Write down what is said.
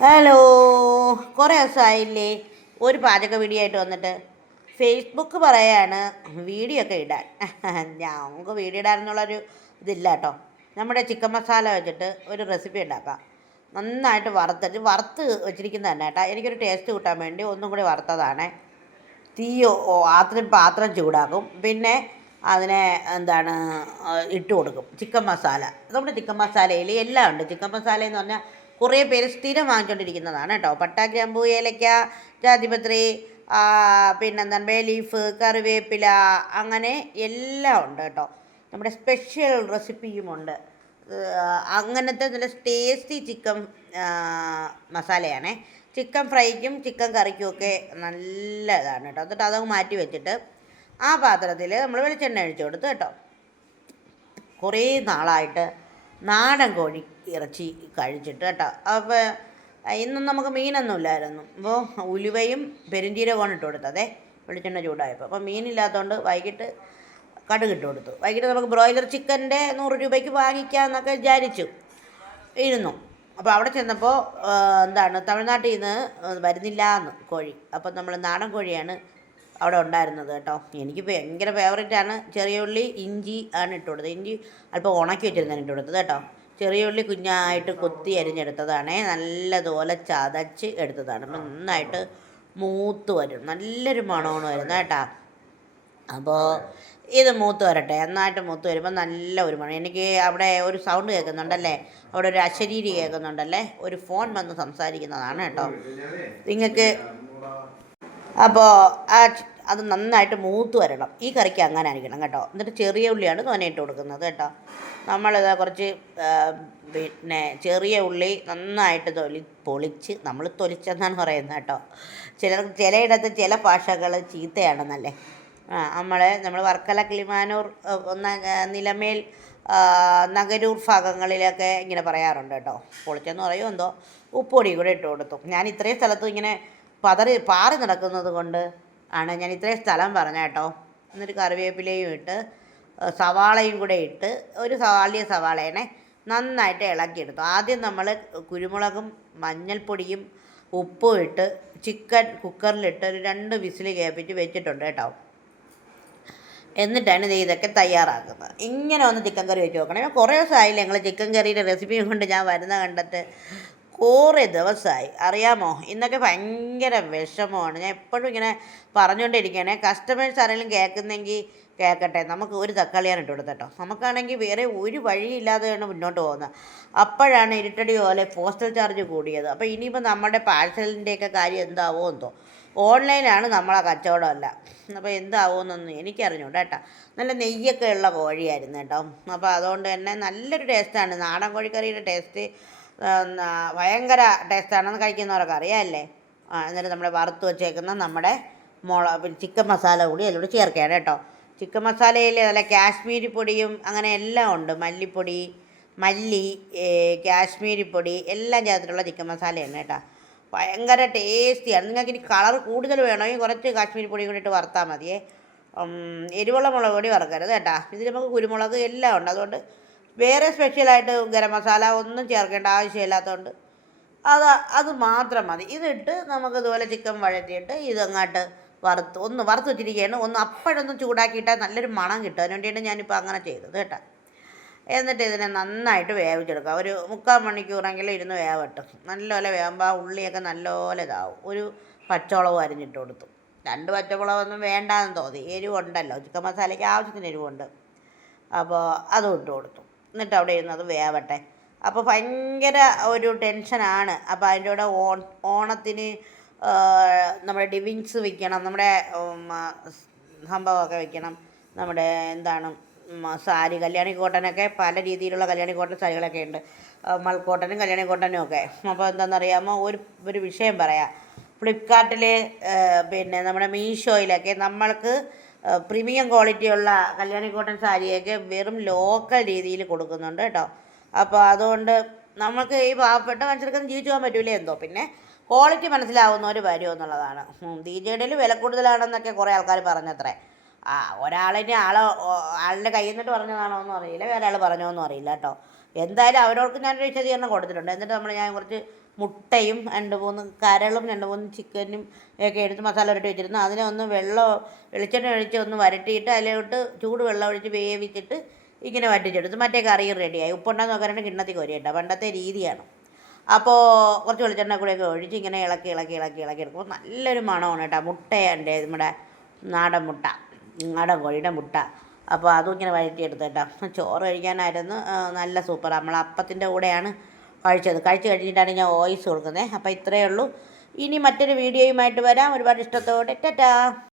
Hello, കുറേ ദിവസമായില്ലേ ഒരു പാചക വീഡിയോ ആയിട്ട് വന്നിട്ട്. ഫേസ്ബുക്ക് പറയാണ് വീഡിയോ ഒക്കെ ഇടാൻ. ഞങ്ങൾക്ക് വീഡിയോ ഇടാനെന്നുള്ളൊരു ഇതില്ല കേട്ടോ. നമ്മുടെ ചിക്കൻ മസാല വെച്ചിട്ട് ഒരു റെസിപ്പി ഉണ്ടാക്കാം. നന്നായിട്ട് വറുത്ത് വെച്ചിരിക്കുന്നത് തന്നെ കേട്ടോ. എനിക്കൊരു ടേസ്റ്റ് കിട്ടാൻ വേണ്ടി ഒന്നും കൂടി വറുത്തതാണ്. തീ പാത്രം ചൂടാക്കും. പിന്നെ അതിനെ ഇട്ട് കൊടുക്കും ചിക്കൻ മസാല. നമ്മുടെ ചിക്കൻ മസാലയിൽ എല്ലാം ഉണ്ട്. ചിക്കൻ മസാല എന്ന് പറഞ്ഞാൽ കുറേ പേര് സ്ഥിരം വാങ്ങിച്ചുകൊണ്ടിരിക്കുന്നതാണ് കേട്ടോ. പട്ട, ഗ്രാമ്പൂ, ഏലക്ക, ജാതിപത്രി, പിന്നെന്താണ് ബേ ലീഫ്, കറിവേപ്പില, അങ്ങനെ എല്ലാം ഉണ്ട് കേട്ടോ. നമ്മുടെ സ്പെഷ്യൽ റെസിപ്പിയുമുണ്ട്. അങ്ങനത്തെ നല്ല ടേസ്റ്റി ചിക്കൻ മസാലയാണേ. ചിക്കൻ ഫ്രൈക്കും ചിക്കൻ കറിക്കും ഒക്കെ നല്ലതാണ് കേട്ടോ. എന്നിട്ട് അതങ്ങ് മാറ്റി വെച്ചിട്ട് ആ പാത്രത്തിൽ നമ്മൾ വെളിച്ചെണ്ണ ഒഴിച്ചു കൊടുത്തു കേട്ടോ. കുറേ നാളായിട്ട് നാടൻ കോഴി ഇറച്ചി കഴിച്ചിട്ട് കേട്ടോ. അപ്പോൾ ഇന്നും നമുക്ക് മീനൊന്നും ഇല്ലായിരുന്നു. അപ്പോൾ ഉലുവയും പെരുംജീരകമാണ് ഇട്ട് കൊടുത്തതേ വെളിച്ചെണ്ണ ചൂടായപ്പോൾ. അപ്പോൾ മീനില്ലാത്തതുകൊണ്ട് വൈകിട്ട് കടുക് ഇട്ട് കൊടുത്തു. വൈകിട്ട് നമുക്ക് ബ്രോയിലർ ചിക്കൻ്റെ 100 രൂപയ്ക്ക് വാങ്ങിക്കാമെന്നൊക്കെ വിചാരിച്ചു ഇരുന്നു. അപ്പോൾ അവിടെ ചെന്നപ്പോൾ തമിഴ്നാട്ടിൽ നിന്ന് വരുന്നില്ല എന്ന് കോഴി. അപ്പം നമ്മൾ നാടൻ കോഴിയാണ് അവിടെ ഉണ്ടായിരുന്നത് കേട്ടോ. എനിക്ക് ഭയങ്കര ഫേവറേറ്റാണ്. ചെറിയ ഉള്ളി, ഇഞ്ചി ആണ് ഇട്ട് കൊടുത്തത്. ഇഞ്ചി അല്പം ഉണക്കി വെച്ചിരുന്നതാണ് ഇട്ട് കൊടുത്തത് കേട്ടോ. ചെറിയ ഉള്ളി കുഞ്ഞായിട്ട് കൊത്തി അരിഞ്ഞെടുത്തതാണേ. നല്ലതുപോലെ ചതച്ച് എടുത്തതാണ്. അപ്പം നന്നായിട്ട് മൂത്ത് വരും. നല്ലൊരു മണമാണ് വരുന്നത് കേട്ടോ. അപ്പോൾ ഇത് മൂത്ത് വരട്ടെ. നന്നായിട്ട് മൂത്ത് വരുമ്പോൾ നല്ല ഒരു മണം. എനിക്ക് അവിടെ ഒരു സൗണ്ട് കേൾക്കുന്നുണ്ടല്ലേ, അവിടെ ഒരു അശരീരി കേൾക്കുന്നുണ്ടല്ലേ. ഒരു ഫോൺ വന്ന് സംസാരിക്കുന്നതാണ് കേട്ടോ നിങ്ങൾക്ക്. അപ്പോൾ അത് നന്നായിട്ട് മൂത്ത് വരണം. ഈ കറിക്ക് അങ്ങനെ ആയിരിക്കണം കേട്ടോ. എന്നിട്ട് ചെറിയ ഉള്ളിയാണ് തോനയിട്ട് കൊടുക്കുന്നത് കേട്ടോ. നമ്മളിത് കുറച്ച് പിന്നെ ചെറിയ ഉള്ളി നന്നായിട്ട് പൊളിച്ച്, നമ്മൾ തൊലിച്ചെന്നാണ് പറയുന്നത് കേട്ടോ. ചിലയിടത്ത് ചില ഭാഷകൾ ചീത്തയാണെന്നല്ലേ. നമ്മൾ വർക്കല, കിളിമാനൂർ, നിലമേൽ, നഗരൂർ ഭാഗങ്ങളിലൊക്കെ ഇങ്ങനെ പറയാറുണ്ട് കേട്ടോ. പൊളിച്ചെന്ന് പറയുമോ എന്തോ. ഉപ്പൊടി കൂടെ ഇട്ട് കൊടുത്തു. ഞാൻ ഇത്രയും സ്ഥലത്തും ഇങ്ങനെ പാറി നടക്കുന്നത് കൊണ്ട് ആണ് ഞാൻ ഇത്രയും സ്ഥലം പറഞ്ഞ കേട്ടോ. എന്നിട്ട് കറിവേപ്പിലയും ഇട്ട് സവാളയും കൂടെ ഇട്ട് ഒരു വലിയ സവാളേനെ നന്നായിട്ട് ഇളക്കിയെടുത്തു. ആദ്യം നമ്മൾ കുരുമുളകും മഞ്ഞൾപ്പൊടിയും ഉപ്പും ഇട്ട് ചിക്കൻ കുക്കറിലിട്ട് ഒരു 2 വിസിൽ കേൾപ്പിച്ച് വെച്ചിട്ടുണ്ട് കേട്ടോ. എന്നിട്ടാണ് ഇതൊക്കെ തയ്യാറാക്കുന്നത്. ഇങ്ങനെ ഒന്ന് ചിക്കൻ കറി വെച്ച് നോക്കണം. കുറേ ദിവസമായില്ല ഞങ്ങൾ ചിക്കൻ കറിയുടെ റെസിപ്പിയും കൊണ്ട് ഞാൻ വരുന്ന കണ്ടിട്ട്. കുറേ ദിവസമായി അറിയാമോ. ഇന്നൊക്കെ ഭയങ്കര വിഷമമാണ്. ഞാൻ എപ്പോഴും ഇങ്ങനെ പറഞ്ഞുകൊണ്ടിരിക്കുകയാണ്. കസ്റ്റമേഴ്സ് ആരെങ്കിലും കേൾക്കുന്നെങ്കിൽ കേൾക്കട്ടെ. നമുക്ക് ഒരു തക്കാളിയാണ് ഇട്ട് കൊടുത്തട്ടോ. നമുക്കാണെങ്കിൽ വേറെ ഒരു വഴിയില്ലാതെയാണ് മുന്നോട്ട് പോകുന്നത്. അപ്പോഴാണ് ഇരുട്ടടി പോലെ പോസ്റ്റൽ ചാർജ് കൂടിയത്. അപ്പോൾ ഇനിയിപ്പോൾ നമ്മുടെ പാഴ്സലിൻ്റെയൊക്കെ കാര്യം എന്താവോ എന്തോ. ഓൺലൈനാണ് നമ്മളെ കച്ചവടമല്ല. അപ്പോൾ എന്താവുമെന്നൊന്നും എനിക്കറിഞ്ഞൂടാ കേട്ടോ. നല്ല നെയ്യൊക്കെ ഉള്ള കോഴിയായിരുന്നു കേട്ടോ. അപ്പോൾ അതുകൊണ്ട് തന്നെ നല്ലൊരു ടേസ്റ്റാണ്. നാടൻ കോഴിക്കറിയുടെ ടേസ്റ്റ് ഭയങ്കര ടേസ്റ്റാണെന്ന് കഴിക്കുന്നവരൊക്കെ അറിയാമല്ലേ. എന്നിട്ട് നമ്മൾ വറുത്ത് വെച്ചേക്കുന്ന നമ്മുടെ ചിക്കൻ മസാല കൂടി അതിലൂടെ ചേർക്കുകയാണ് കേട്ടോ. ചിക്കൻ മസാലയിൽ നല്ല കാശ്മീരി പൊടിയും അങ്ങനെ എല്ലാം ഉണ്ട്. മല്ലിപ്പൊടി, കാശ്മീരി പൊടി എല്ലാം ചേർത്തിട്ടുള്ള ചിക്കൻ മസാലയാണ് കേട്ടോ. ഭയങ്കര ടേസ്റ്റിയാണ്. നിങ്ങൾക്ക് ഇനി കളർ കൂടുതൽ വേണമെങ്കിൽ കുറച്ച് കാശ്മീരി പൊടി കൂടി ഇട്ട് വറുത്താൽ മതിയേ. എരിവുള്ള മുളക് പൊടി വറുക്കരുത് കേട്ടോ. ഇതിൽ നമുക്ക് കുരുമുളക് എല്ലാം ഉണ്ട്. അതുകൊണ്ട് വേറെ സ്പെഷ്യലായിട്ട് ഗരം മസാല ഒന്നും ചേർക്കേണ്ട ആവശ്യമില്ലാത്തതുകൊണ്ട് അത് മാത്രം മതി. ഇതിട്ട് നമുക്ക് ഇതുപോലെ ചിക്കൻ വഴറ്റിയിട്ട് ഇതങ്ങോട്ട് വറുത്ത് വെച്ചിരിക്കുകയാണ്. അപ്പോഴൊന്ന് ചൂടാക്കിയിട്ടാൽ നല്ലൊരു മണം കിട്ടും. അതിന് വേണ്ടിയാണ് ഞാനിപ്പോൾ അങ്ങനെ ചെയ്തത് കേട്ടോ. എന്നിട്ട് ഇതിനെ നന്നായിട്ട് വേവിച്ചെടുക്കുക. ഒരു 3/4 മണിക്കൂറെങ്കിലും ഇരുന്ന് വേവട്ടും. നല്ലപോലെ വേകുമ്പോൾ ഉള്ളിയൊക്കെ നല്ലപോലെ ഇതാവും. ഒരു പച്ചമുളക് അരിഞ്ഞിട്ട് കൊടുത്തു. 2 പച്ചമുളകൊന്നും വേണ്ടാന്ന് തോന്നി. എരിവുണ്ടല്ലോ, ചിക്കൻ മസാലയ്ക്ക് ആവശ്യത്തിന് എരിവുണ്ട്. അപ്പോൾ അതും ഇട്ട് കൊടുത്തു. എന്നിട്ട് അവിടെ ഇരുന്നത് വേവട്ടെ. അപ്പോൾ ഭയങ്കര ഒരു ടെൻഷനാണ്. അപ്പോൾ അതിൻ്റെ കൂടെ ഓണത്തിന് നമ്മുടെ ഡിവിങ്സ് വയ്ക്കണം, നമ്മുടെ സംഭവമൊക്കെ വയ്ക്കണം. നമ്മുടെ സാരി, കല്യാണി കോട്ടനൊക്കെ പല രീതിയിലുള്ള കല്യാണി കോട്ടൺ സാരികളൊക്കെ ഉണ്ട്. മൽക്കോട്ടനും കല്യാണി കോട്ടനും ഒക്കെ. അപ്പോൾ എന്താണെന്നറിയാമോ, ഒരു വിഷയം പറയാം. ഫ്ലിപ്കാർട്ടിൽ പിന്നെ നമ്മുടെ മീഷോയിലൊക്കെ നമ്മൾക്ക് പ്രീമിയം ക്വാളിറ്റിയുള്ള കല്യാണി കോട്ടൺ സാരിയൊക്കെ വെറും ലോക്കൽ രീതിയിൽ കൊടുക്കുന്നുണ്ട് കേട്ടോ. അപ്പോൾ അതുകൊണ്ട് നമുക്ക് ഈ പാവപ്പെട്ട മനുഷ്യർക്കൊന്നും ജീവിച്ചു പോകാൻ പറ്റൂലേ എന്തോ. പിന്നെ ക്വാളിറ്റി മനസ്സിലാവുന്നവർ വരുമോ എന്നുള്ളതാണ്. DJയിൽ വില കൂടുതലാണെന്നൊക്കെ കുറേ ആൾക്കാർ പറഞ്ഞത്രേ. ആളുടെ കയ്യിൽ നിന്നിട്ട് പറഞ്ഞതാണോ എന്നും അറിയില്ല, വേറെ ആൾ പറഞ്ഞോന്നും അറിയില്ല കേട്ടോ. എന്തായാലും അവരോർക്ക് ഞാനൊരു വിശദീകരണം കൊടുത്തിട്ടുണ്ട്. എന്നിട്ട് ഞാൻ കുറച്ച് മുട്ടയും 2-3 കരളും 2-3 ചിക്കനും ഒക്കെ എടുത്ത് മസാല പുരട്ടി വെച്ചിരുന്നു. അതിനെ ഒന്ന് വെളിച്ചെണ്ണ ഒഴിച്ച് ഒന്ന് വരട്ടിയിട്ട് അതിലോട്ട് ചൂട് വെള്ളം ഒഴിച്ച് വേവിച്ചിട്ട് ഇങ്ങനെ വറ്റിച്ചെടുത്ത് മറ്റേ കറിയും റെഡിയായി. ഉപ്പുണ്ടെന്ന് നോക്കാനായിട്ട് കിണ്ണത്തിൽ കോരിയിട്ട പണ്ടത്തെ രീതിയാണ്. അപ്പോൾ കുറച്ച് വെളിച്ചെണ്ണ കൂടെയൊക്കെ ഒഴിച്ച് ഇങ്ങനെ ഇളക്കി എടുക്കുമ്പോൾ നല്ലൊരു മണമാണ് കേട്ടോ. മുട്ടയുണ്ട്, നമ്മുടെ നാടൻ മുട്ട, നാടൻ കോഴിയുടെ മുട്ട. അപ്പോൾ അതും ഇങ്ങനെ വഴറ്റിയെടുത്ത് കേട്ടോ. ചോറ് കഴിക്കാനായിരുന്നു നല്ല സൂപ്പർ. നമ്മൾ അപ്പത്തിൻ്റെ കൂടെയാണ് കഴിച്ചത്. കഴിച്ച് കഴിഞ്ഞിട്ടാണ് ഞാൻ വോയിസ് കൊടുക്കുന്നത്. അപ്പോൾ ഇത്രയേ ഉള്ളൂ. ഇനി മറ്റൊരു വീഡിയോയുമായിട്ട് വരാം. ഒരുപാട് ഇഷ്ടത്തോടെ. ടാറ്റാ.